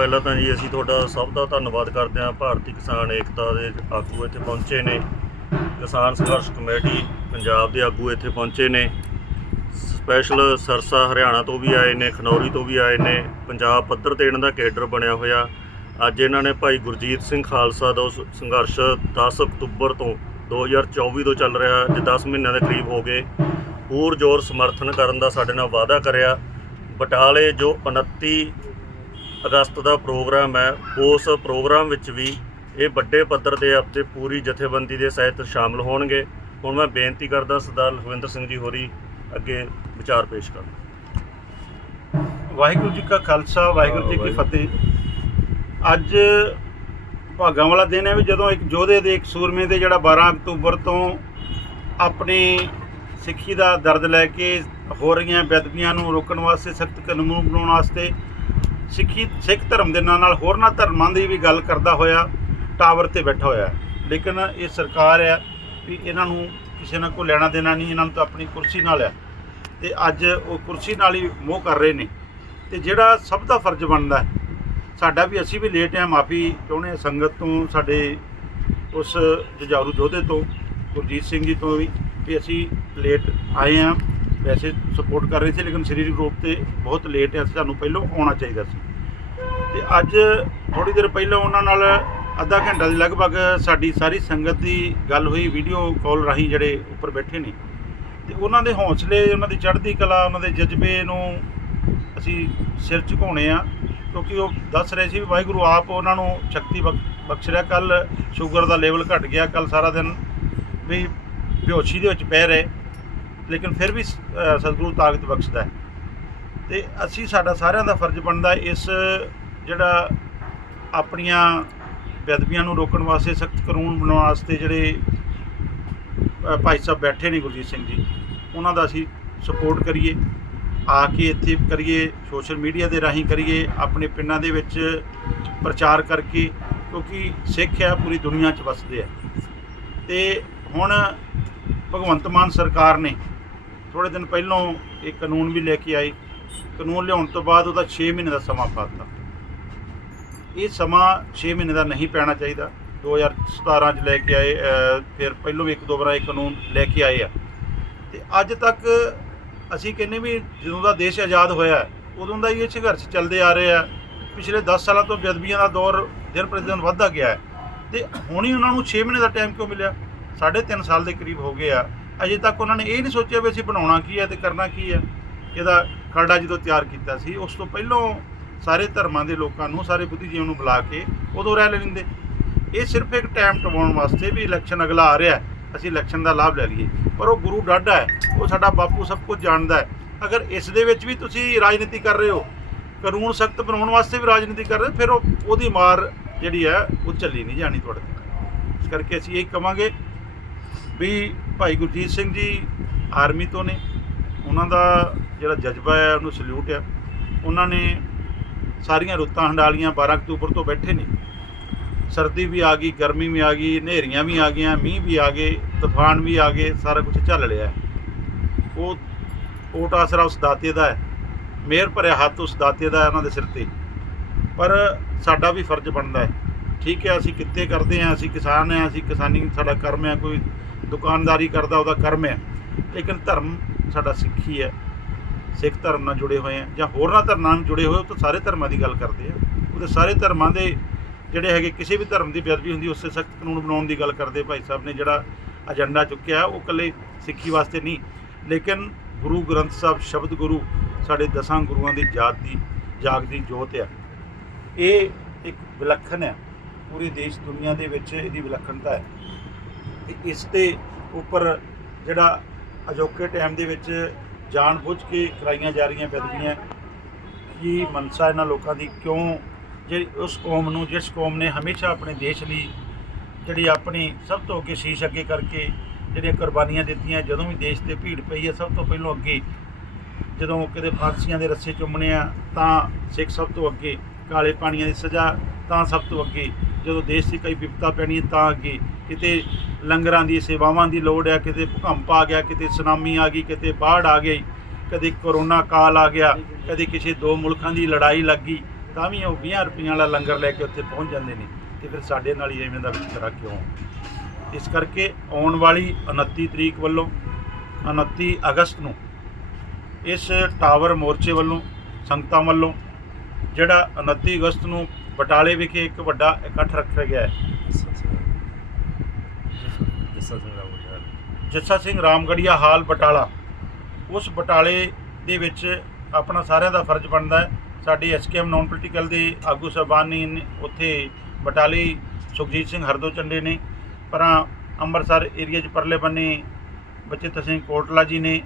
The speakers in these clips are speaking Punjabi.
ਪਹਿਲਾਂ ਤਾਂ ਜੀ ਅਸੀਂ ਤੁਹਾਡਾ ਸਭ ਦਾ ਧੰਨਵਾਦ ਕਰਦੇ ਹਾਂ। ਭਾਰਤੀ ਕਿਸਾਨ ਏਕਤਾ ਦੇ ਆਗੂ ਇੱਥੇ ਪਹੁੰਚੇ ਨੇ। ਕਿਸਾਨ ਸੰਘਰਸ਼ ਕਮੇਟੀ ਪੰਜਾਬ ਦੇ ਆਗੂ ਇੱਥੇ ਪਹੁੰਚੇ ਨੇ। ਸਪੈਸ਼ਲ ਸਰਸਾ ਹਰਿਆਣਾ ਤੋਂ ਵੀ ਆਏ ਨੇ, ਖਨੌਰੀ ਤੋਂ ਵੀ ਆਏ ਨੇ। ਪੰਜਾਬ ਪੱਧਰ ਤੇ ਇਹਨਾਂ ਦਾ ਕੇਡਰ ਬਣਿਆ ਹੋਇਆ। ਅੱਜ ਇਹਨਾਂ ਨੇ ਭਾਈ ਗੁਰਜੀਤ ਸਿੰਘ ਖਾਲਸਾ ਦਾ ਸੰਘਰਸ਼ 10 ਅਕਤੂਬਰ ਤੋਂ 2024 ਤੋਂ ਚੱਲ ਰਿਹਾ ਜੇ 10 ਮਹੀਨਿਆਂ ਦੇ ਕਰੀਬ ਹੋ ਗਏ। ਪੂਰ ਜ਼ੋਰ ਸਮਰਥਨ ਕਰਨ ਦਾ ਸਾਡੇ ਨਾਲ ਵਾਅਦਾ ਕਰਿਆ। ਬਟਾਲੇ ਜੋ 29 ਅਗਸਤ ਦਾ ਪ੍ਰੋਗਰਾਮ ਹੈ। ਉਸ ਪ੍ਰੋਗਰਾਮ ਵਿੱਚ ਵੀ ਇਹ ਵੱਡੇ ਪੱਧਰ ਤੇ ਆਪਣੇ ਪੂਰੀ ਜਥੇਬੰਦੀ ਦੇ ਸਹਿਤ ਸ਼ਾਮਲ ਹੋਣਗੇ। ਹੁਣ ਮੈਂ ਬੇਨਤੀ ਕਰਦਾ ਸਰਦਾਰ ਲਖਵਿੰਦਰ ਸਿੰਘ ਜੀ ਹੋਰੀ ਅੱਗੇ ਵਿਚਾਰ ਪੇਸ਼ ਕਰਨ। ਵਾਹਿਗੁਰੂ ਜੀ ਕਾ ਖਾਲਸਾ ਵਾਹਿਗੁਰੂ ਜੀ ਕੀ ਫਤਿਹ। ਅੱਜ ਭਾਗਾਂ ਵਾਲਾ ਦਿਨ ਹੈ ਵੀ ਜਦੋਂ ਇੱਕ ਯੋਧੇ ਦੇ ਇੱਕ ਸੂਰਮੇ ਦੇ ਜਿਹੜਾ 12 ਅਕਤੂਬਰ ਤੋਂ ਆਪਣੀ ਸਿੱਖੀ ਦਾ ਦਰਦ ਲੈ ਕੇ ਹੋ ਰਹੀਆਂ ਬੇਅਦਬੀਆਂ ਨੂੰ ਰੋਕਣ ਵਾਸਤੇ ਸਖਤ ਕਾਨੂੰਨ ਬਣਾਉਣ ਵਾਸਤੇ ਸਿੱਖੀ ਸਿੱਖ ਧਰਮ ਦੇ ਨਾਲ ਨਾਲ ਹੋਰਨਾਂ ਧਰਮਾਂ ਦੀ ਵੀ ਗੱਲ ਕਰਦਾ ਹੋਇਆ, ਟਾਵਰ ਤੇ ਬੈਠਾ ਹੋਇਆ। ਲੇਕਿਨ ਇਹ ਸਰਕਾਰ ਹੈ ਵੀ ਇਹਨਾਂ ਨੂੰ ਕਿਸੇ ਨਾਲ ਕੋਈ ਲੈਣਾ ਦੇਣਾ ਨਹੀਂ, ਇਹਨਾਂ ਨੂੰ ਤਾਂ ਆਪਣੀ ਕੁਰਸੀ ਨਾਲ ਹੈ। ਤੇ ਅੱਜ ਉਹ ਕੁਰਸੀ ਨਾਲ ਹੀ ਮੋਹ ਕਰ ਰਹੇ ਨੇ। ਤੇ ਜਿਹੜਾ ਸਭ ਦਾ ਫਰਜ਼ ਬਣਦਾ ਹੈ, ਸਾਡਾ ਵੀ ਅਸੀਂ ਵੀ ਲੇਟ ਹਾਂ, ਮਾਫੀ ਚਾਹੁੰਦੇ ਹਾਂ ਸੰਗਤ ਤੋਂ, ਸਾਡੇ ਉਸ ਜਜ਼ਾਰੂ ਯੋਧੇ ਤੋਂ, ਗੁਰਜੀਤ ਸਿੰਘ ਜੀ ਤੋਂ ਵੀ ਕਿ ਅਸੀਂ ਲੇਟ ਆਏ ਹਾਂ। ਵੈਸੇ ਸਪੋਰਟ ਕਰ ਰਹੇ ਸੀ, ਲੇਕਿਨ ਸਰੀਰਕ ਰੂਪ ਤੇ ਬਹੁਤ ਲੇਟ ਹੈ ਸਾਨੂੰ ਪਹਿਲਾਂ ਆਉਣਾ ਚਾਹੀਦਾ ਸੀ। ਤੇ ਅੱਜ ਥੋੜੀ ਦੇਰ ਪਹਿਲਾਂ ਉਹਨਾਂ ਨਾਲ ਅੱਧਾ ਘੰਟਾ ਦੇ ਲਗਭਗ ਸਾਡੀ ਸਾਰੀ ਸੰਗਤ ਦੀ ਗੱਲ ਹੋਈ ਵੀਡੀਓ ਕਾਲ ਰਾਹੀਂ ਜਿਹੜੇ ਉੱਪਰ ਬੈਠੇ ਨੇ। ਤੇ ਉਹਨਾਂ ਦੇ ਹੌਸਲੇ, ਉਹਨਾਂ ਦੀ ਚੜ੍ਹਦੀ ਕਲਾ, ਉਹਨਾਂ ਦੇ ਜਜ਼ਬੇ ਨੂੰ ਅਸੀਂ ਸਿਰ ਝੁਕਾਉਣੇ ਆ, ਕਿਉਂਕਿ ਉਹ ਦੱਸ ਰਹੇ ਸੀ ਵੀ ਵਾਹਿਗੁਰੂ ਆਪ ਉਹਨਾਂ ਨੂੰ ਸ਼ਕਤੀ ਬਖ- ਬਖਸ਼ ਰਿਹਾ। ਕੱਲ ਸ਼ੂਗਰ ਦਾ ਲੈਵਲ ਘਟ ਗਿਆ ਕੱਲ ਸਾਰਾ ਦਿਨ ਵੀ ਬੇਹੋਸ਼ੀ ਦੇ ਵਿੱਚ ਪੈ ਰਹੇ। ਲੇਕਿਨ ਫਿਰ ਵੀ ਸਤਿਗੁਰੂ ਤਾਕਤ ਬਖਸ਼ਦਾ ਹੈ। ਤੇ ਅਸੀਂ ਸਾਡਾ ਸਾਰਿਆਂ ਦਾ ਫਰਜ਼ ਬਣਦਾ ਇਸ, ਜਿਹੜਾ ਆਪਣੀਆਂ ਬੇਅਦਬੀਆਂ ਨੂੰ ਰੋਕਣ ਵਾਸਤੇ, ਸਖਤ ਕਾਨੂੰਨ ਬਣਾਉਣ ਵਾਸਤੇ ਜਿਹੜੇ ਭਾਈ ਸਾਹਿਬ ਬੈਠੇ ਨੇ ਗੁਰਜੀਤ ਸਿੰਘ ਜੀ, ਉਹਨਾਂ ਦਾ ਅਸੀਂ ਸਪੋਰਟ ਕਰੀਏ, ਆ ਕੇ ਇੱਥੇ ਕਰੀਏ ਸੋਸ਼ਲ ਮੀਡੀਆ ਦੇ ਰਾਹੀਂ ਕਰੀਏ, ਆਪਣੇ ਪਿੰਡਾਂ ਦੇ ਵਿੱਚ ਪ੍ਰਚਾਰ ਕਰਕੇ, ਕਿਉਂਕਿ ਸਿੱਖ ਆ ਪੂਰੀ ਦੁਨੀਆ 'ਚ ਵਸਦੇ ਆ। ਤੇ ਹੁਣ ਭਗਵੰਤ ਮਾਨ ਸਰਕਾਰ ਨੇ ਥੋੜੇ ਦਿਨ ਪਹਿਲਾਂ ਇਹ ਕਾਨੂੰਨ ਵੀ ਲੈ ਕੇ ਆਈ ਕਾਨੂੰਨ ਲਿਆਉਣ ਤੋਂ ਬਾਅਦ ਉਹਦਾ 6 ਮਹੀਨੇ ਦਾ ਸਮਾਂ ਪਾਤਾ ਇਹ ਸਮਾਂ 6 ਮਹੀਨੇ ਦਾ ਨਹੀਂ ਪੈਣਾ ਚਾਹੀਦਾ। 2017 ਚ ਲੈ ਕੇ ਆਏ ਫਿਰ ਪਹਿਲੋਂ ਵੀ ਇੱਕ ਦੋ ਵਾਰ ਇਹ ਕਾਨੂੰਨ ਲੈ ਕੇ ਆਏ ਆ। ਤੇ ਅੱਜ ਤੱਕ ਅਸੀਂ ਕਹਿੰਨੇ ਵੀ ਜਦੋਂ ਦਾ ਦੇਸ਼ ਆਜ਼ਾਦ ਹੋਇਆ, ਉਦੋਂ ਦਾ ਹੀ ਇਹ ਸੰਘਰਸ਼ ਚੱਲਦੇ ਆ ਰਹੇ ਆ। ਪਿਛਲੇ 10 ਸਾਲਾਂ ਤੋਂ ਬੇਅਦਬੀਆਂ ਦਾ ਦੌਰ ਦਿਨ ਪ੍ਰਤੀ ਦਿਨ ਵੱਧਦਾ ਗਿਆ ਹੈ। ਤੇ ਹੁਣ ਹੀ ਉਹਨਾਂ ਨੂੰ 6 ਮਹੀਨੇ ਦਾ ਟਾਈਮ ਕਿਉਂ ਮਿਲਿਆ? ਸਾਢੇ ਤਿੰਨ ਸਾਲ ਦੇ ਕਰੀਬ ਹੋ ਗਏ ਆ। ਅਜੇ ਤੱਕ ਉਹਨਾਂ ਨੇ ਇਹ ਨਹੀਂ ਸੋਚਿਆ ਵੀ ਅਸੀਂ ਬਣਾਉਣਾ ਕੀ ਹੈ ਤੇ ਕਰਨਾ ਕੀ ਹੈ। ਇਹਦਾ ਖਰੜਾ ਜਦੋਂ ਤਿਆਰ ਕੀਤਾ ਸੀ ਉਸ ਤੋਂ ਪਹਿਲਾਂ ਸਾਰੇ ਧਰਮਾਂ ਦੇ ਲੋਕਾਂ ਨੂੰ ਸਾਰੇ ਬੁੱਧੀਜੀਵੀਆਂ ਨੂੰ ਬੁਲਾ ਕੇ ਉਦੋਂ ਰਹਿ ਲੈਂਦੇ। ਇਹ ਸਿਰਫ ਇੱਕ ਟਾਈਮ ਟਵਾਉਣ ਵਾਸਤੇ ਵੀ ਇਲੈਕਸ਼ਨ ਅਗਲਾ ਆ ਰਿਹਾ ਅਸੀਂ ਇਲੈਕਸ਼ਨ ਦਾ ਲਾਭ ਲੈ ਲਈਏ। ਪਰ ਉਹ ਗੁਰੂ ਡਾਢਾ ਹੈ ਉਹ ਸਾਡਾ ਬਾਪੂ ਸਭ ਕੁਝ ਜਾਣਦਾ ਹੈ। ਅਗਰ ਇਸ ਦੇ ਵਿੱਚ ਵੀ ਤੁਸੀਂ ਰਾਜਨੀਤੀ ਕਰ ਰਹੇ ਹੋ ਕਾਨੂੰਨ ਸਖਤ ਬਣਾਉਣ ਵਾਸਤੇ ਵੀ ਰਾਜਨੀਤੀ ਕਰ ਰਹੇ ਹੋ, ਫਿਰ ਉਹ ਉਹਦੀ ਮਾਰ ਜਿਹੜੀ ਹੈ ਉਹ ਚੱਲੀ ਨਹੀਂ ਜਾਣੀ ਤੁਹਾਡੇ ਤੇ। ਇਸ ਕਰਕੇ ਅਸੀਂ ਇਹ ਕਵਾਂਗੇ ਵੀ ਭਾਈ ਗੁਰਜੀਤ ਸਿੰਘ ਜੀ ਆਰਮੀ ਤੋਂ ਨੇ। ਉਹਨਾਂ ਦਾ ਜਿਹੜਾ ਜਜ਼ਬਾ ਹੈ, ਉਹਨੂੰ ਸਲੂਟ ਆ। ਉਹਨਾਂ ਨੇ ਸਾਰੀਆਂ ਰੁੱਤਾਂ ਹੰਡਾਲੀਆਂ 12 ਅਕਤੂਬਰ ਤੋਂ ਬੈਠੇ ਨੇ। ਸਰਦੀ ਵੀ ਆ ਗਈ, ਗਰਮੀ ਵੀ ਆ ਗਈ, ਹਨੇਰੀਆਂ ਵੀ ਆ ਗਈਆਂ, ਮੀਂਹ ਵੀ ਆ ਗਏ, ਤੂਫਾਨ ਵੀ ਆ ਗਏ, ਸਾਰਾ ਕੁਝ ਝੱਲ ਲਿਆ ਉਹ ਕੋਟ ਆਸਰਾ ਉਸ ਦਾਤੇ ਦਾ ਹੈ। ਮਿਹਰ ਭਰਿਆ ਹੱਥ ਉਸ ਦਾਤੇ ਦਾ ਹੈ ਉਹਨਾਂ ਦੇ ਸਿਰ ਤੇ। ਪਰ ਸਾਡਾ ਵੀ ਫਰਜ਼ ਬਣਦਾ ਹੈ। ਠੀਕ ਹੈ, ਅਸੀਂ ਕਿੱਤੇ ਕਰਦੇ ਹਾਂ, ਅਸੀਂ ਕਿਸਾਨ ਹਾਂ, ਅਸੀਂ ਕਿਸਾਨੀ, ਸਾਡਾ ਕਰਮ ਹੈ, ਕੋਈ ਦੁਕਾਨਦਾਰੀ ਕਰਦਾ, ਉਹਦਾ ਕਰਮ ਹੈ। ਲੇਕਿਨ ਧਰਮ ਸਾਡਾ ਸਿੱਖੀ ਹੈ। ਸਿੱਖ ਧਰਮ ਨਾਲ ਜੁੜੇ ਹੋਏ ਆ ਜਾਂ ਹੋਰਨਾਂ ਧਰਮਾਂ ਨਾਲ ਜੁੜੇ ਹੋਏ ਉਹ ਤਾਂ ਸਾਰੇ ਧਰਮਾਂ ਦੀ ਗੱਲ ਕਰਦੇ ਆ ਉਹਦੇ ਸਾਰੇ ਧਰਮਾਂ ਦੇ ਜਿਹੜੇ ਹੈਗੇ, ਕਿਸੇ ਵੀ ਧਰਮ ਦੀ ਬੇਅਦਬੀ ਹੁੰਦੀ, ਉਸ ਤੇ ਸਖਤ ਕਾਨੂੰਨ ਬਣਾਉਣ ਦੀ ਗੱਲ ਕਰਦੇ ਭਾਈ ਸਾਹਿਬ ਨੇ ਜਿਹੜਾ ਏਜੰਡਾ ਚੁੱਕਿਆ, ਉਹ ਇਕੱਲੇ ਸਿੱਖੀ ਵਾਸਤੇ ਨਹੀਂ। ਲੇਕਿਨ ਗੁਰੂ ਗ੍ਰੰਥ ਸਾਹਿਬ ਸ਼ਬਦ ਗੁਰੂ ਸਾਡੇ ਦਸਾਂ ਗੁਰੂਆਂ ਦੀ ਜਾਤ ਦੀ, ਜਾਗਦੀ ਜੋਤ ਆ। ਇਹ ਇੱਕ ਵਿਲੱਖਣ ਹੈ ਪੂਰੇ ਦੇਸ਼ ਦੁਨੀਆ ਦੇ ਵਿੱਚ ਇਹਦੀ ਵਿਲੱਖਣਤਾ ਹੈ। ਤੇ ਇਸ ਦੇ ਉੱਪਰ ਜਿਹੜਾ ਅਜੋਕੇ ਟਾਈਮ ਦੇ ਵਿੱਚ ਜਾਣ ਬੁੱਝ ਕੇ ਕਰਾਈਆਂ ਜਾ ਰਹੀਆਂ ਬੇਅਦਬੀਆਂ, ਕੀ ਮਨਸਾ ਇਹਨਾਂ ਲੋਕਾਂ ਦੀ, ਕਿਉਂ ਜਿਹੜੀ ਉਸ ਕੌਮ ਨੂੰ, ਜਿਸ ਕੌਮ ਨੇ ਹਮੇਸ਼ਾ ਆਪਣੇ ਦੇਸ਼ ਲਈ ਜਿਹੜੀ ਆਪਣੀ ਸਭ ਤੋਂ ਅੱਗੇ ਸ਼ੀਸ਼ ਅੱਗੇ ਕਰਕੇ ਜਿਹੜੀਆਂ ਕੁਰਬਾਨੀਆਂ ਦਿੱਤੀਆਂ, ਜਦੋਂ ਵੀ ਦੇਸ਼ ਤੇ ਭੀੜ ਪਈ ਹੈ, ਸਭ ਤੋਂ ਪਹਿਲਾਂ ਅੱਗੇ, ਜਦੋਂ ਕਿਤੇ ਫਾਂਸੀਆਂ ਦੇ ਰੱਸੇ ਚੁੰਮਣੇ ਆ, ਤਾਂ ਸਿੱਖ ਸਭ ਤੋਂ ਅੱਗੇ, ਕਾਲੇ ਪਾਣੀਆਂ ਦੀ ਸਜ਼ਾ, ਤਾਂ ਸਭ ਤੋਂ ਅੱਗੇ, ਜਦੋਂ ਦੇਸ਼ ਦੀ ਕਈ ਵਿਪਤਾ ਪੈਣੀ ਤਾਂ ਅੱਗੇ। ਕਿਤੇ ਲੰਗਰਾਂ ਦੀ ਸੇਵਾਵਾਂ ਦੀ ਲੋੜ ਹੈ ਕਿਤੇ ਭੂਕੰਪ ਆ ਗਿਆ, ਕਿਤੇ ਸੁਨਾਮੀ ਆ ਗਈ, ਕਿਤੇ ਬਾੜ ਆ ਗਈ, ਕਦੇ ਕਰੋਨਾ ਕਾਲ ਆ ਗਿਆ, ਕਦੇ ਕਿਸੇ ਦੋ ਮੁਲਕਾਂ ਦੀ ਲੜਾਈ ਲੱਗ ਗਈ, ਤਾਂ ਵੀ ਉਹ 20 ਰੁਪਈਆਂ ਵਾਲਾ ਲੰਗਰ ਲੈ ਕੇ ਉੱਥੇ ਪਹੁੰਚ ਜਾਂਦੇ ਨੇ ਤੇ ਫਿਰ ਸਾਡੇ ਨਾਲ ਹੀ ਐਵੇਂ ਦਾ ਵਿਤਕਰਾ ਕਿਉਂ? ਇਸ ਕਰਕੇ ਆਉਣ ਵਾਲੀ 29 ਤਰੀਕ ਵੱਲੋਂ 29 ਅਗਸਤ ਨੂੰ ਇਸ ਟਾਵਰ ਮੋਰਚੇ ਵੱਲੋਂ, ਸੰਗਤਾਂ ਵੱਲੋਂ ਜਿਹੜਾ 29 ਅਗਸਤ ਨੂੰ ਬਟਾਲੇ ਵਿਖੇ ਇੱਕ ਵੱਡਾ ਇਕੱਠ ਰੱਖਿਆ ਗਿਆ ਹੈ। ਜੱਸਾ ਸਿੰਘ ਰਾਮਗੜੀਆ ਹਾਲ ਬਟਾਲਾ। ਉਸ ਬਟਾਲੇ ਦੇ ਵਿੱਚ ਆਪਣਾ ਸਾਰਿਆਂ ਦਾ ਫਰਜ਼ ਬਣਦਾ ਹੈ। ਸਾਡੀ ਐਸਕੇਐਮ ਨਾਨ ਪੋਲੀਟੀਕਲ ਦੇ ਆਗੂ ਸਾਹਿਬਾਨੀ ਨੇ ਉੱਥੇ ਬਟਾਲੀ ਸੁਖਜੀਤ ਸਿੰਘ ਹਰਦੋ ਚੰਡੇ ਨੇ, ਪਰਾਂ ਅੰਮ੍ਰਿਤਸਰ ਏਰੀਆ 'ਚ ਪਰਲੇ ਬੰਨੇ ਬਚਿੱਤਰ ਸਿੰਘ ਕੋਟਲਾ ਜੀ ਨੇ,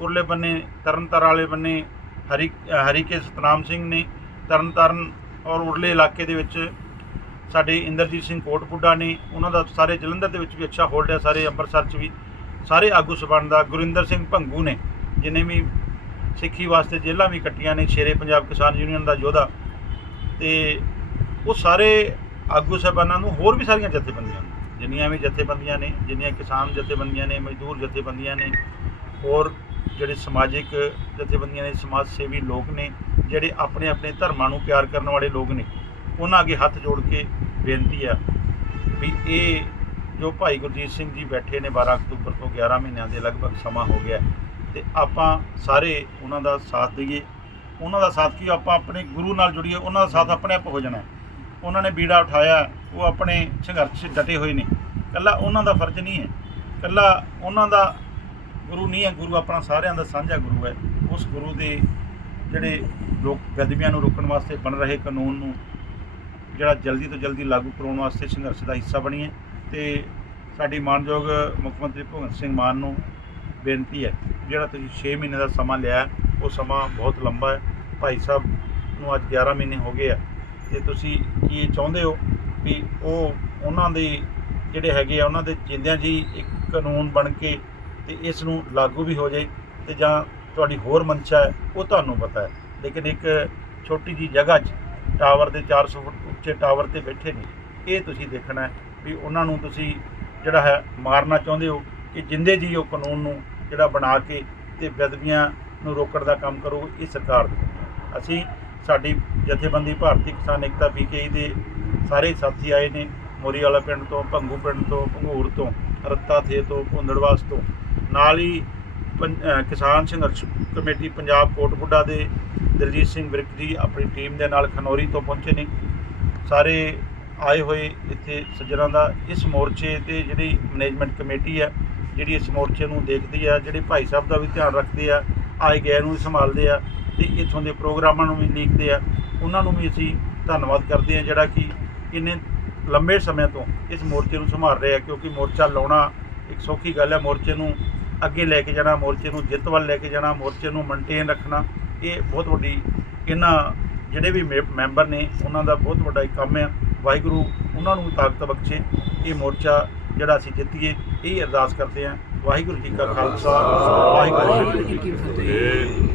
ਉਰਲੇ ਬੰਨੇ ਤਰਨਤਾਰਨ ਵਾਲੇ ਬੰਨੇ ਹਰੀ, ਹਰੀਕੇ ਸਤਨਾਮ ਸਿੰਘ ਨੇ, ਤਰਨਤਾਰਨ ਔਰ ਉਰਲੇ ਇਲਾਕੇ ਦੇ ਵਿੱਚ ਸਾਡੇ ਇੰਦਰਜੀਤ ਸਿੰਘ ਕੋਟਪੁੱਡਾ ਨੇ, ਉਹਨਾਂ ਦਾ ਸਾਰੇ ਜਲੰਧਰ ਦੇ ਵਿੱਚ ਵੀ ਅੱਛਾ ਹੋਲਡ ਹੈ, ਸਾਰੇ ਅੰਮ੍ਰਿਤਸਰ 'ਚ ਵੀ। ਸਾਰੇ ਆਗੂ ਸਬੰਧ ਦਾ ਗੁਰਿੰਦਰ ਸਿੰਘ ਭੰਗੂ ਨੇ, ਜਿਨੇ ਵੀ ਸਿੱਖੀ ਵਾਸਤੇ ਜੇਲ੍ਹਾਂ ਵੀ ਕੱਟੀਆਂ ਨੇ, ਸ਼ੇਰੇ ਪੰਜਾਬ ਕਿਸਾਨ ਯੂਨੀਅਨ ਦਾ ਯੋਧਾ। ਤੇ ਉਹ ਸਾਰੇ ਆਗੂ ਸਾਹਿਬਾਨਾਂ ਨੂੰ ਹੋਰ ਵੀ ਸਾਰੀਆਂ ਜਥੇਬੰਦੀਆਂ ਨੇ, ਜਿੰਨੀਆਂ ਵੀ ਜਥੇਬੰਦੀਆਂ ਨੇ, ਜਿੰਨੀਆਂ ਕਿਸਾਨ ਜਥੇਬੰਦੀਆਂ ਨੇ, ਮਜ਼ਦੂਰ ਜਥੇਬੰਦੀਆਂ ਨੇ, ਹੋਰ ਜਿਹੜੇ ਸਮਾਜਿਕ ਜਥੇਬੰਦੀਆਂ ਨੇ, ਸਮਾਜ ਸੇਵੀ ਲੋਕ ਨੇ, ਜਿਹੜੇ ਆਪਣੇ ਆਪਣੇ ਧਰਮਾਂ ਨੂੰ ਪਿਆਰ ਕਰਨ ਵਾਲੇ ਲੋਕ ਨੇ ਉਹਨਾਂ ਅੱਗੇ ਹੱਥ ਜੋੜ ਕੇ ਬੇਨਤੀ ਆ ਵੀ ਇਹ ਜੋ ਭਾਈ ਗੁਰਜੀਤ ਸਿੰਘ ਜੀ ਬੈਠੇ ਨੇ 12 ਅਕਤੂਬਰ ਤੋਂ 11 ਮਹੀਨਿਆਂ ਦੇ ਲਗਭਗ ਸਮਾਂ ਹੋ ਗਿਆ ਤੇ ਆਪਾਂ ਸਾਰੇ ਉਹਨਾਂ ਦਾ ਸਾਥ ਦਈਏ। ਉਹਨਾਂ ਦਾ ਸਾਥ ਕੀ ਆਪਾਂ ਆਪਣੇ ਗੁਰੂ ਨਾਲ ਜੁੜੀਏ। ਉਹਨਾਂ ਦਾ ਸਾਥ ਆਪਣੇ ਆਪ ਹੋ ਜਾਣਾ। ਉਹਨਾਂ ਨੇ ਬੀੜਾ ਉਠਾਇਆ, ਉਹ ਆਪਣੇ ਸੰਘਰਸ਼ 'ਚ ਡਟੇ ਹੋਏ ਨੇ। ਕੱਲਾ ਉਹਨਾਂ ਦਾ ਫਰਜ਼ ਨਹੀਂ ਹੈ। ਕੱਲਾ ਉਹਨਾਂ ਦਾ ਗੁਰੂ ਨਹੀਂ ਹੈ। ਗੁਰੂ ਆਪਣਾ ਸਾਰਿਆਂ ਦਾ ਸਾਂਝਾ ਗੁਰੂ ਹੈ। ਉਸ ਗੁਰੂ ਦੇ ਜਿਹੜੇ ਲੋਕ ਗਦਮੀਆਂ ਨੂੰ ਰੋਕਣ ਵਾਸਤੇ ਬਣ ਰਹੇ ਕਾਨੂੰਨ ਨੂੰ ਜਿਹੜਾ ਜਲਦੀ ਤੋਂ ਜਲਦੀ ਲਾਗੂ ਕਰਾਉਣ ਵਾਸਤੇ ਸੰਘਰਸ਼ ਦਾ ਹਿੱਸਾ ਬਣੀਏ ਤੇ ਸਾਡੀ ਮਾਨਯੋਗ ਮੁੱਖ ਮੰਤਰੀ ਭਗਵੰਤ ਸਿੰਘ ਮਾਨ ਨੂੰ ਬੇਨਤੀ ਹੈ ਜਿਹੜਾ ਤੁਸੀਂ 6 ਮਹੀਨੇ ਦਾ ਸਮਾਂ ਲਿਆ ਉਹ ਸਮਾਂ ਬਹੁਤ ਲੰਬਾ ਹੈ। ਭਾਈ ਸਾਹਿਬ ਨੂੰ ਅੱਜ 11 ਮਹੀਨੇ ਹੋ ਗਏ ਆ। ਤੇ ਤੁਸੀਂ ਕੀ ਇਹ ਚਾਹੁੰਦੇ ਹੋ ਵੀ ਉਹ ਉਹਨਾਂ ਦੇ ਜਿਹੜੇ ਹੈਗੇ ਆ, ਉਹਨਾਂ ਦੇ ਜਿੰਦਿਆਂ ਜੀ ਇੱਕ ਕਾਨੂੰਨ ਬਣ ਕੇ ਤੇ ਇਸ ਨੂੰ ਲਾਗੂ ਵੀ ਹੋ ਜਾਏ ਤੇ ਜਾਂ ਤੁਹਾਡੀ ਹੋਰ ਮਨਸ਼ਾ ਹੈ, ਉਹ ਤੁਹਾਨੂੰ ਪਤਾ ਹੈ। ਲੇਕਿਨ ਇੱਕ ਛੋਟੀ ਜੀ ਜਗ੍ਹਾ 'ਚ ਟਾਵਰ ਦੇ 400 ਫੁੱਟ ਉੱਚੇ ਟਾਵਰ ਤੇ ਬੈਠੇ ਨੇ। ਇਹ ਤੁਸੀਂ ਦੇਖਣਾ ਵੀ ਉਹਨਾਂ ਨੂੰ ਤੁਸੀਂ ਜਿਹੜਾ ਹੈ ਮਾਰਨਾ ਚਾਹੁੰਦੇ ਹੋ ਕਿ ਜਿੰਦੇ ਜੀ ਉਹ ਕਾਨੂੰਨ ਨੂੰ ਜਿਹੜਾ ਬਣਾ ਕੇ ਤੇ ਬੇਅਦਬੀਆਂ ਨੂੰ ਰੋਕਣ ਦਾ ਕੰਮ ਕਰੋ, ਇਹ ਸਰਕਾਰ ਦੀ ਅਸੀਂ ਸਾਡੀ ਜਥੇਬੰਦੀ ਭਾਰਤੀ ਕਿਸਾਨ ਏਕਤਾ ਪੀਕੇਈ ਦੇ ਸਾਰੇ ਸਾਥੀ ਆਏ ਨੇ ਮੋਰੀ ਵਾਲਾ ਪਿੰਡ ਤੋਂ, ਭੰਗੂ ਪਿੰਡ ਤੋਂ, ਭੰਗੂਰ ਤੋਂ, ਰੱਤਾ ਥੇ ਤੋਂ, ਭੁੰਦੜਵਾਸ ਤੋਂ। ਨਾਲ ਹੀ ਕਿਸਾਨ ਸੰਘਰਸ਼ ਕਮੇਟੀ ਪੰਜਾਬ ਕੋਟਬੁੱਡਾ ਦੇ ਦਲਜੀਤ ਸਿੰਘ ਵਿਰਕ ਜੀ ਆਪਣੀ ਟੀਮ ਦੇ ਨਾਲ ਖਨੌਰੀ ਤੋਂ ਪਹੁੰਚੇ ਨੇ। ਸਾਰੇ ਆਏ ਹੋਏ ਇੱਥੇ ਸੱਜਣਾਂ ਦਾ ਇਸ ਮੋਰਚੇ ਤੇ ਜਿਹੜੀ ਮੈਨੇਜਮੈਂਟ ਕਮੇਟੀ ਹੈ, ਜਿਹੜੀ ਇਸ ਮੋਰਚੇ ਨੂੰ ਦੇਖਦੀ ਆ, ਜਿਹੜੇ ਭਾਈ ਸਾਹਿਬ ਦਾ ਵੀ ਧਿਆਨ ਰੱਖਦੇ ਆ, ਆਏ ਗਏ ਨੂੰ ਵੀ ਸੰਭਾਲਦੇ ਆ ਤੇ ਇੱਥੋਂ ਦੇ ਪ੍ਰੋਗਰਾਮਾਂ ਨੂੰ ਵੀ ਲਿਖਦੇ ਆ, ਉਹਨਾਂ ਨੂੰ ਵੀ ਅਸੀਂ ਧੰਨਵਾਦ ਕਰਦੇ ਆ ਜਿਹੜਾ ਕਿ ਇੰਨੇ ਲੰਬੇ ਸਮੇਂ ਤੋਂ ਇਸ ਮੋਰਚੇ ਨੂੰ ਸੰਭਾਲ ਰਿਹਾ, ਕਿਉਂਕਿ ਮੋਰਚਾ ਲਾਉਣਾ ਇੱਕ ਸੌਖੀ ਗੱਲ ਹੈ, ਮੋਰਚੇ ਨੂੰ ਅੱਗੇ ਲੈ ਕੇ ਜਾਣਾ, ਮੋਰਚੇ ਨੂੰ ਜਿੱਤ ਵੱਲ ਲੈ ਕੇ ਜਾਣਾ, ਮੋਰਚੇ ਨੂੰ ਮੇਨਟੇਨ ਰੱਖਣਾ, ਇਹ ਬਹੁਤ ਵੱਡੀ ਇਹਨਾਂ ਜਿਹੜੇ ਵੀ ਮੇ- ਮੈਂਬਰ ਨੇ, ਉਹਨਾਂ ਦਾ ਬਹੁਤ ਵੱਡਾ ਇੱਕ ਕੰਮ ਹੈ ਵਾਹਿਗੁਰੂ ਉਹਨਾਂ ਨੂੰ ਤਾਕਤ ਬਖਸ਼ੇ, ਇਹ ਮੋਰਚਾ ਜਿਹੜਾ ਅਸੀਂ ਜਿੱਤੀਏ, ਇਹ ਅਰਦਾਸ ਕਰਦੇ ਹਾਂ। ਵਾਹਿਗੁਰੂ ਜੀ ਕਾ ਖਾਲਸਾ, ਵਾਹਿਗੁਰੂ ਜੀ ਕੀ ਫਤਿਹ।